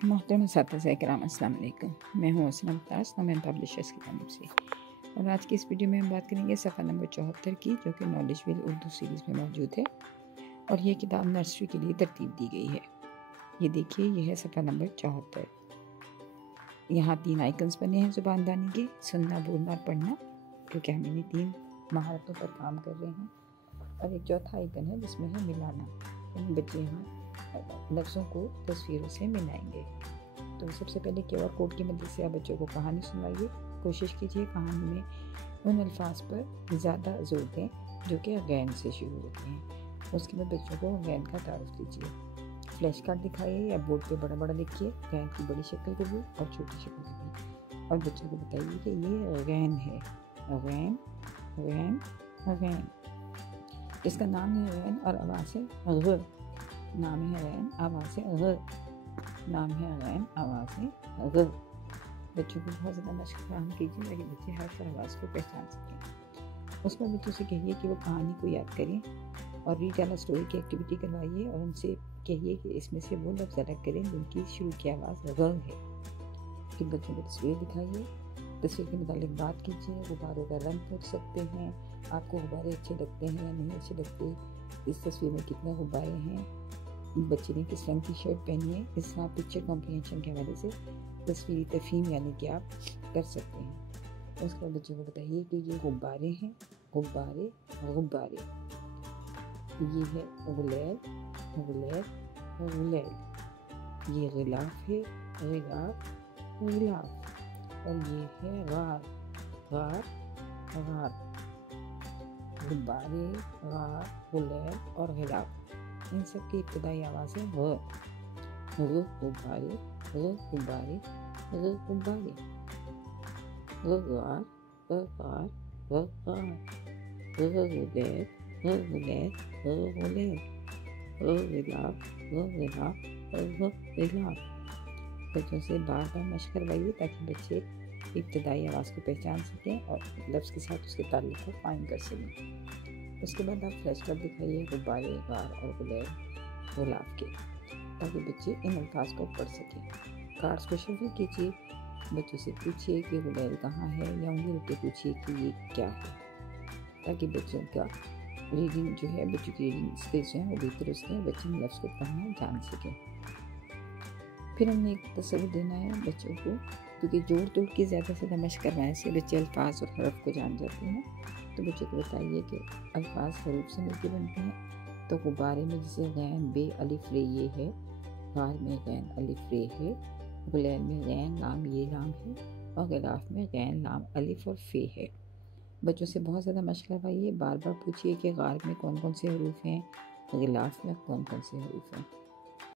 محترم اساتذہ کرام السلام علیکم، میں ہوں حسن ممتاز نومین پبلشرز کی جانب سے، اور آج کی اس ویڈیو میں ہم بات کریں گے صفحہ نمبر 74 کی، جو کہ نالج ویل اردو سیریز میں موجود ہے، اور یہ کتاب نرسری کے لیے ترتیب دی گئی ہے۔ یہ دیکھیے، یہ ہے صفحہ نمبر 74۔ یہاں 3 آئیکنز بنے ہیں زبان دانی کے: سننا، بولنا اور پڑھنا، کیونکہ ہم انہیں 3 مہارتوں پر کام کر رہے ہیں، اور ایک چوتھا آئیکن ہے جس میں ہے ملانا، یعنی بچے یہاں لفظوں کو تصویروں سے ملائیں گے۔ تو سب سے پہلے QR کوڈ کی مدد سے آپ بچوں کو کہانی سنائیے۔ کوشش کیجیے کہانی میں ان الفاظ پر زیادہ زور دیں جو کہ غین سے شروع ہوتے ہیں۔ اس کے بعد بچوں کو غین کا تعارف دیجیے۔ فلیش کارڈ دکھائیے یا بورڈ پہ بڑا بڑا لکھیے غین کی بڑی شکل کو بھی اور چھوٹی شکل کو بھی، اور بچوں کو بتائیے کہ یہ غین ہے، غین غین غین، جس کا نام ہے غین اور آواز ہے غ، نام ہے غین آواز ہے غ، نام ہے غین آواز ہے غ۔ بچوں کو بہت زیادہ مشق فراہم کیجیے تاکہ بچے ہر آواز کو پہچان سکیں۔ اس میں بچوں سے کہیے کہ وہ کہانی کو یاد کریں، اور ریڈ اعلیٰ اسٹوری کی ایکٹیویٹی کروائیے، اور ان سے کہیے کہ اس میں سے وہ لفظ الگ کریں جن کی شروع کی آواز غ ہے۔ پھر بچوں کو تصویر دکھائیے، تصویر کے متعلق بات کیجیے۔ غباروں کا رنگ پوچھ سکتے ہیں، آپ کو غبارے اچھے لگتے ہیں یا نہیں اچھے لگتے، اس تصویر میں کتنے غبارے ہیں، بچے نے کس رنگ کی شرٹ پہنی ہے۔ اس طرح پکچر کمپریہنشن کے حوالے سے تصویری تفہیم یعنی کہ آپ کر سکتے ہیں۔ اس کے بعد بچوں کو بتائیے کہ یہ غبارے ہیں، غبارے غبارے، یہ ہے غلیل غلیل غلیل، یہ غلاف ہے، غلاف غلاف، اور یہ ہے غار غار غار۔ غبارے، غار، غلیل اور غلاف، ان سب کی ابتدائی آواز ہے غ۔ غ غبارے، غ غبارے، غ غبارے، غ غار، غ غار، غ غار، غ غلیل، غ غلیل، غ غلیل، غ غلاف، غ غلاف، غ غلاف۔ بچوں سے بار بار مشق کروائیے تاکہ بچے ابتدائی آواز کو پہچان سکیں اور لفظ کے ساتھ اس کے تعلق کو قائم کر سکیں۔ اس کے بعد آپ فلیش کارڈ دکھائیے غبارے، غار اور غلیل غلاف کے، تاکہ بچے ان الفاظ کو پڑھ سکیں۔ کارڈز کو شفل کیجیے، بچوں سے پوچھیے کہ غلیل کہاں ہے، یا انہیں رک کے پوچھیے کہ یہ کیا ہے، تاکہ بچوں کا ریڈنگ جو ہے، بچوں کی ریڈنگ اسکلز جو ہیں وہ بہتر ہو سکیں، بچے ان لفظ کو پڑھنا جان سکیں۔ پھر ہم نے ایک تصور دینا ہے بچوں کو، کیونکہ جوڑ توڑ کے زیادہ سے زیادہ مشق کروانے سے بچے الفاظ اور حرف کو جان جاتے ہیں۔ تو بچوں کو بتائیے کہ الفاظ حروف سے مل کے بنتے ہیں۔ تو غبارے میں جسے غین بے الف رے یہ ہے، غار میں غین الف رے ہے، غلیل میں غین لام یہ لام ہے، اور غلاف میں غین لام الف اور فے ہے۔ بچوں سے بہت زیادہ مشق کروائیے، بار بار پوچھیے کہ غار میں کون کون سے حروف ہیں، غلاف میں کون کون سے حروف ہیں۔